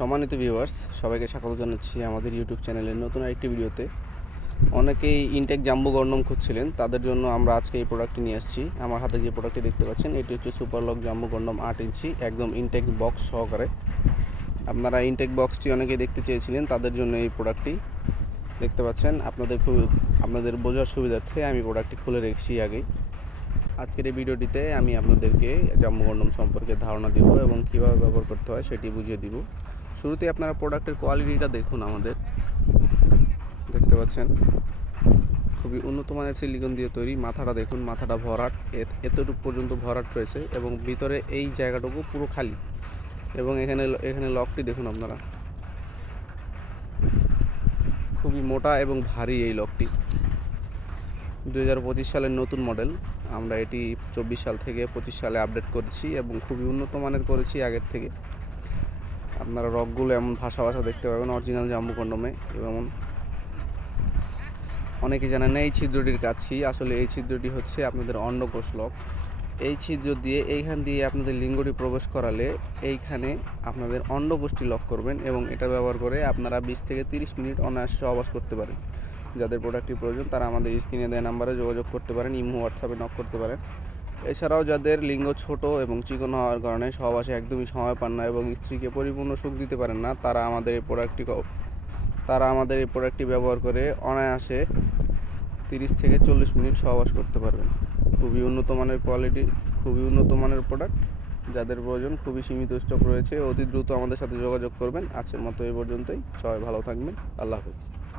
সম্মানিত ভিউয়ার্স সবাইকে স্বাগত জানাচ্ছি আমাদের ইউটিউব চ্যানেলের নতুন আরেকটি ভিডিওতে অনেকেই ইনটেক জাম্বু গন্ডম খুঁজছিলেন, তাদের জন্য আমরা আজকে এই প্রোডাক্টটি নিয়ে আসছি। আমার হাতে যে প্রোডাক্টটি দেখতে পাচ্ছেন, এটি হচ্ছে সুপার লক জাম্বু গন্ডম আট ইঞ্চি, একদম ইনটেক বক্স সহকারে। আপনারা ইনটেক বক্সটি অনেকেই দেখতে চেয়েছিলেন, তাদের জন্য এই প্রোডাক্টটি দেখতে পাচ্ছেন, আপনাদের খুব, আপনাদের বোঝার সুবিধার্থে আমি প্রোডাক্টটি খুলে রেখেছি আগেই। আজকের এই ভিডিওটিতে আমি আপনাদেরকে জাম্বু গন্ডম সম্পর্কে ধারণা দিব এবং কীভাবে ব্যবহার করতে হয় সেটি বুঝিয়ে দিব। শুরুতে আপনারা প্রোডাক্টের কোয়ালিটিটা দেখুন আমাদের। দেখতে পাচ্ছেন? খুবই উন্নত মানের সিলিকন দিয়ে তৈরি। মাথাটা দেখুন, মাথাটা ভরাট। এত- এতটুকু পর্যন্ত ভরাট রয়েছে এবং ভিতরে এই জায়গাটুকু পুরো খালি। এবং এখানে এখানে লকটি দেখুন আপনারা। খুবই মোটা এবং ভারী এই লকটি দু হাজার পঁচিশ সালের নতুন মডেল আমরা এটি চব্বিশ সাল থেকে পঁচিশ সালে আপডেট করেছি এবং খুবই উন্নত মানের করেছি আগের থেকে। আপনারা রকগুলো এমন ভাষা ভাষা দেখতে পাবেন অরিজিনাল জাম্বু কন্ডমে এবং অনেকে জানেন না এই ছিদ্রটির কাছি। আসলে এই ছিদ্রটি হচ্ছে আপনাদের অন্ডকোষ লক। এই ছিদ্র দিয়ে এইখান দিয়ে আপনাদের লিঙ্গটি প্রবেশ করালে এইখানে আপনাদের অন্ডকোষটি লক করবেন এবং এটা ব্যবহার করে আপনারা বিশ থেকে তিরিশ মিনিট অনায়াসে সহবাস করতে পারেন। যাদের প্রোডাক্টটি প্রয়োজন, তারা আমাদের স্ক্রিনে দেওয়া নাম্বারে যোগাযোগ করতে পারেন, ইমো হোয়াটসঅ্যাপে নক করতে পারেন। এছাড়াও যাদের লিঙ্গ ছোট এবং চিকন হওয়ার কারণে সহবাসে একদমই সময় পান না এবং স্ত্রীকে পরিপূর্ণ সুখ দিতে পারেন না, তারা আমাদের এই প্রোডাক্টটি তারা আমাদের এই প্রোডাক্টটি ব্যবহার করে অনায়াসে তিরিশ থেকে চল্লিশ মিনিট সহবাস করতে পারবেন। খুবই উন্নত মানের কোয়ালিটি খুবই উন্নত মানের প্রোডাক্ট যাদের প্রয়োজন খুবই সীমিত স্টক রয়েছে। অতি দ্রুত আমাদের সাথে যোগাযোগ করবেন। আজকের মতো এই পর্যন্তই। সবাই ভালো থাকবেন। আল্লাহ হাফিজ।